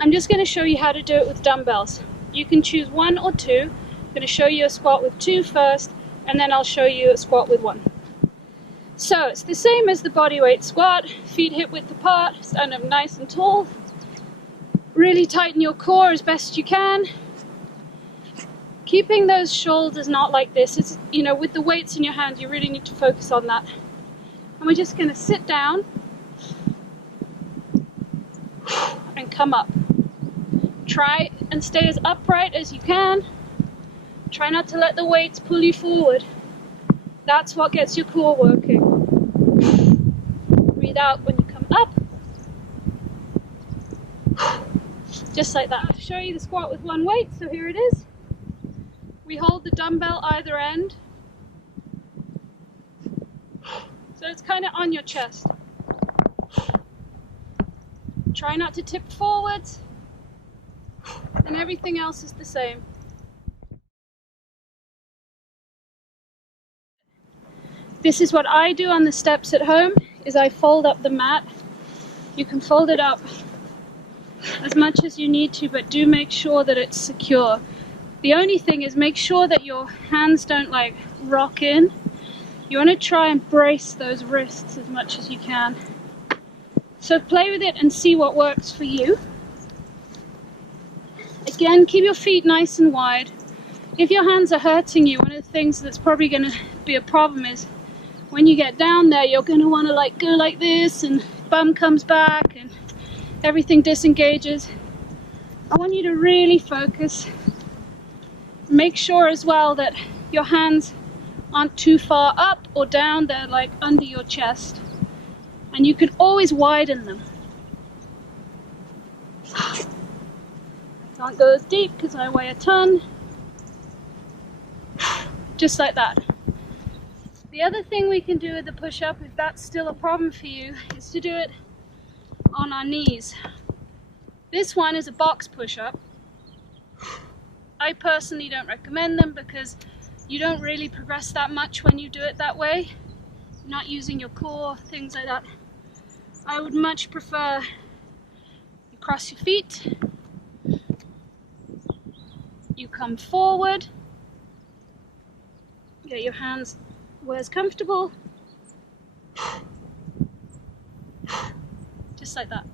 I'm just going to show you how to do it with dumbbells. You can choose 1 or 2. I'm going to show you a squat with 2 first, and then I'll show you a squat with 1. So it's the same as the bodyweight squat, feet hip width apart, stand up nice and tall. Really tighten your core as best you can. Keeping those shoulders not like this. It's, you know, with the weights in your hand, you really need to focus on that. And we're just going to sit down and come up. Try and stay as upright as you can. Try not to let the weights pull you forward. That's what gets your core working. Breathe out when you come up. Just like that. I'll show you the squat with 1 weight, so here it is. We hold the dumbbell either end. So it's kind of on your chest. Try not to tip forwards. And everything else is the same. This is what I do on the steps at home, is I fold up the mat. You can fold it up as much as you need to, but do make sure that it's secure. The only thing is make sure that your hands don't like rock in. You want to try and brace those wrists as much as you can. So play with it and see what works for you. Again, keep your feet nice and wide. If your hands are hurting you, one of the things that's probably going to be a problem is when you get down there, you're going to want to like go like this, and bum comes back and everything disengages. I want you to really focus. Make sure as well that your hands aren't too far up or down, they're like under your chest. And you can always widen them. I can't go as deep because I weigh a ton. Just like that. The other thing we can do with the push-up, if that's still a problem for you, is to do it on our knees. This one is a box push-up. I personally don't recommend them because you don't really progress that much when you do it that way. You're not using your core, things like that. I would much prefer you cross your feet, you come forward, get your hands where's comfortable, just like that.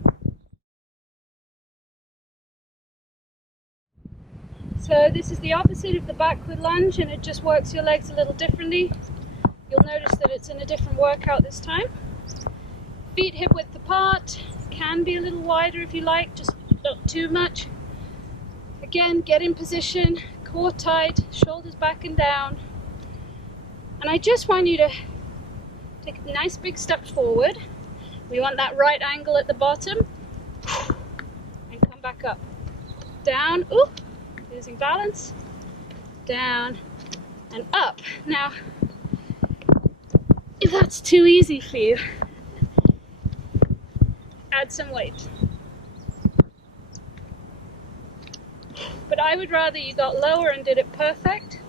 So this is the opposite of the backward lunge, and it just works your legs a little differently. You'll notice that it's in a different workout this time. Feet hip width apart, can be a little wider if you like, just not too much. Again, get in position, core tight, shoulders back and down. And I just want you to take a nice big step forward. We want that right angle at the bottom. And come back up. Down, ooh, losing balance. Down and up. Now, if that's too easy for you, add some weight. But I would rather you got lower and did it perfect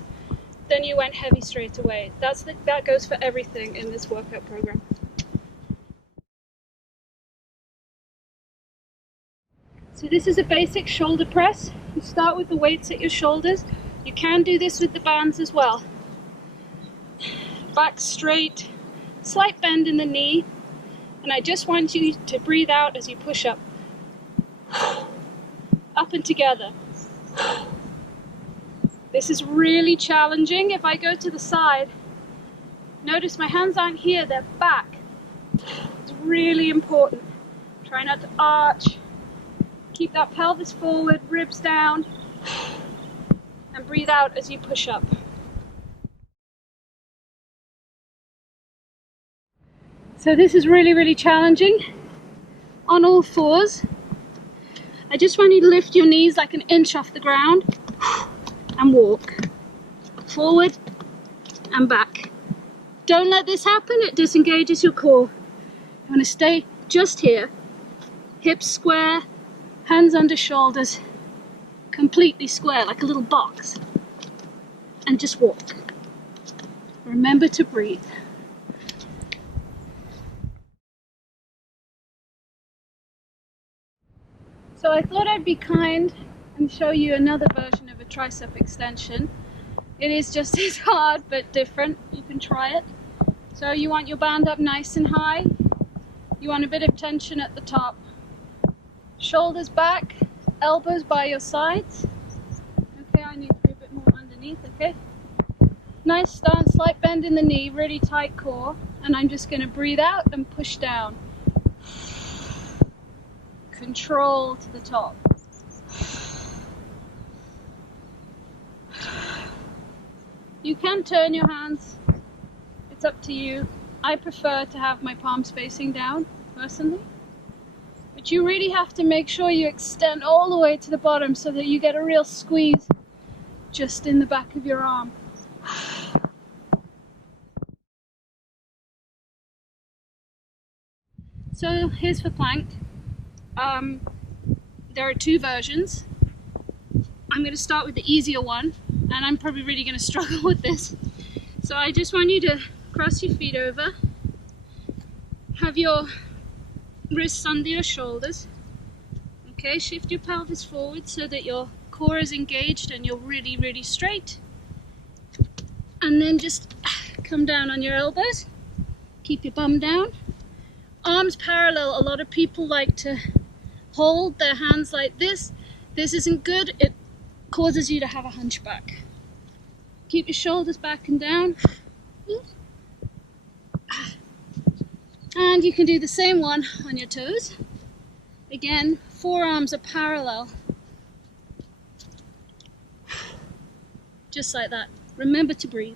than you went heavy straight away. That goes for everything in this workout program. So this is a basic shoulder press. You start with the weights at your shoulders. You can do this with the bands as well. Back straight, slight bend in the knee, and I just want you to breathe out as you push up. Up and together. This is really challenging. If I go to the side, notice my hands aren't here, they're back. It's really important. Try not to arch. Keep that pelvis forward, ribs down, and breathe out as you push up. So this is really, really challenging. On all fours, I just want you to lift your knees like an inch off the ground and walk forward and back. Don't let this happen, it disengages your core. You want to stay just here, hips square, hands under shoulders, completely square like a little box, and just walk. Remember to breathe. So I thought I'd be kind and show you another version of a tricep extension. It is just as hard but different. You can try it. So you want your band up nice and high. You want a bit of tension at the top. Shoulders back, elbows by your sides. Okay, I need to be a bit more underneath, okay? Nice stance, slight bend in the knee, really tight core. And I'm just going to breathe out and push down. Control to the top. You can turn your hands, it's up to you. I prefer to have my palms facing down, personally. But you really have to make sure you extend all the way to the bottom so that you get a real squeeze just in the back of your arm. So here's for plank. There are two versions. I'm going to start with the easier one, and I'm probably really going to struggle with this. So I just want you to cross your feet over, have your wrists under your shoulders, okay, shift your pelvis forward so that your core is engaged and you're really, really straight, and then just come down on your elbows, keep your bum down, arms parallel. A lot of people like to hold their hands like this. This isn't good, it causes you to have a hunchback. Keep your shoulders back and down. And you can do the same one on your toes. Again, forearms are parallel. Just like that. Remember to breathe.